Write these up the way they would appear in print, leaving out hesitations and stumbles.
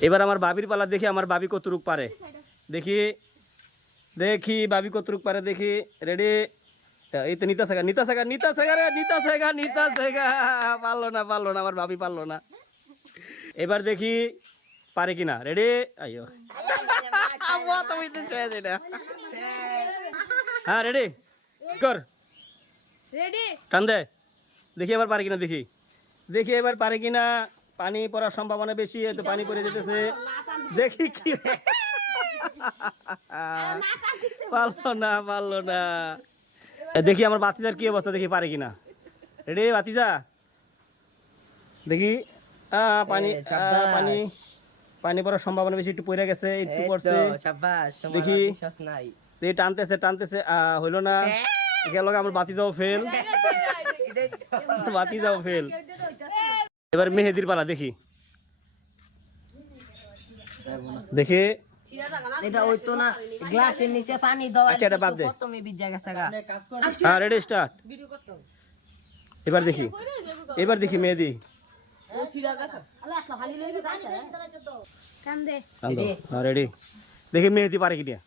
এবার আমার বাবির পালা, দেখি আমার বাবি কতটুক পারে। দেখি দেখি বাবি কতটুক পারে, দেখি। রেডি? এই তো নিতা সেগা, নিতা সেগা, নিতা সেগা রে, নিতা সেগা, নিতা সেগা। পারলো না, পারলো না, আমার বাবি পারলো না। এবার দেখি পারে কিনা। রেডি? আইয়ো, হ্যাঁ রেডি কর, রেডি? টান দে। দেখি এবার পারে কিনা, দেখি দেখি এবার পারে কিনা। পানি পড়ার সম্ভাবনা বেশি, হয়তো পানি পড়ে যেতেছে। দেখি কি পারলো না, পারলো না। দেখি আমার বাতিজার কি অবস্থা, দেখি পারে কিনা। রেডি বাতিজা? দেখি পানি পানি পানি পড়ার সম্ভাবনা বেশি, একটু পড়ে গেছে, একটু পড়ছে। দেখি টানতেছে টানতেছে, হইলো না, গেল। আমার বাতিজাও ফেল, বাতিজাও ফেল। এবার মেহেদির পালা, দেখি দেখি। এটা হইতো না, গ্লাসের নিচে পানি দাও। আচ্ছা, এটা বাদ দে। তুমি বিদ্যা গেছে গা। হ্যাঁ রেডি স্টার্ট। এবার দেখি, এবার দেখি মেহেদি। কান দে। হ্যাঁ রেডি? দেখি মেহেদি পারে কিনা।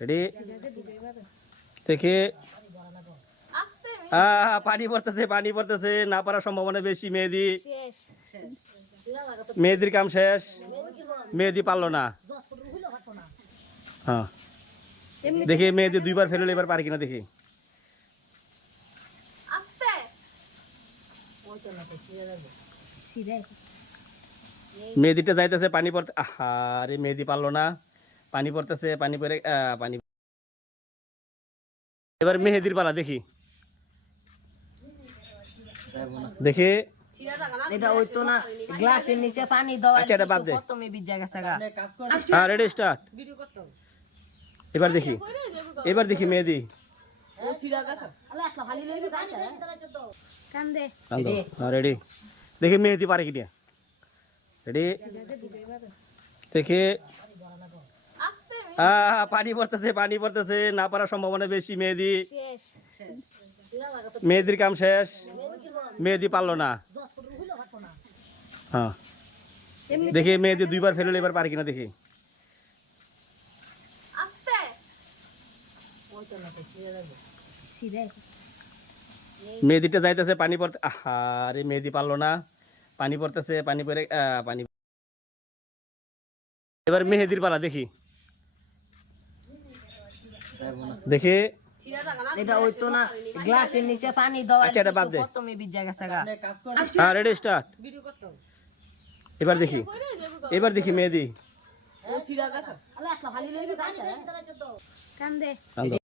রেডি? দেখি আস্তে পানি পড়তেছে, পানি পড়তেছে, না পারার সম্ভাবনা বেশি। মেহেদি, শেষ। মেহেদির কাম শেষ। মেহেদি পারলো না। হ্যাঁ দেখি মেহেদি দুইবার ফেল, এবার পারে কিনা দেখি। আস্তে সিধে। মেহেদিটা যাইতেছে, পানি পড়তে। আরে মেহেদি পারলো না, পানি পড়তেছে, পানি পড়ে পানি। এবার মেহেদির পালা, দেখি দেখি। এটা হইতো না, গ্লাসের নিচে পানি দাও। আচ্ছা, এটা বাদ দে। তুমি বিদ্যা গেছে গা। হ্যাঁ রেডি স্টার্ট। এবার দেখি, এবার দেখি মেহেদি। কান দে। হ্যাঁ রেডি? দেখি মেহেদি পারে কিনা। রেডি? দেখি আস্তে পানি পড়তেছে, পানি পড়তেছে, না পারার সম্ভাবনা বেশি। মেহেদি, শেষ। মেহেদির কাম শেষ। মেহেদি পারলো না। হ্যাঁ দেখি মেহেদি দুইবার ফেলল, এবার পারে কিনা দেখি। আস্তে সিধে। মেহেদিটা যাইতেছে, পানি পড়তে। আরে মেহেদি পারলো না, পানি পড়তেছে, পানি পড়ে পানি। এবার মেহেদির পালা, দেখি দেখি। এটা হইতো না, গ্লাসের নিচে পানি দাও। আচ্ছা, এটা বাদ দে। তুমি বিদ্যা গেছে গা। হ্যাঁ রেডি স্টার্ট। এবার দেখি, এবার দেখি মেহেদি। কান দে।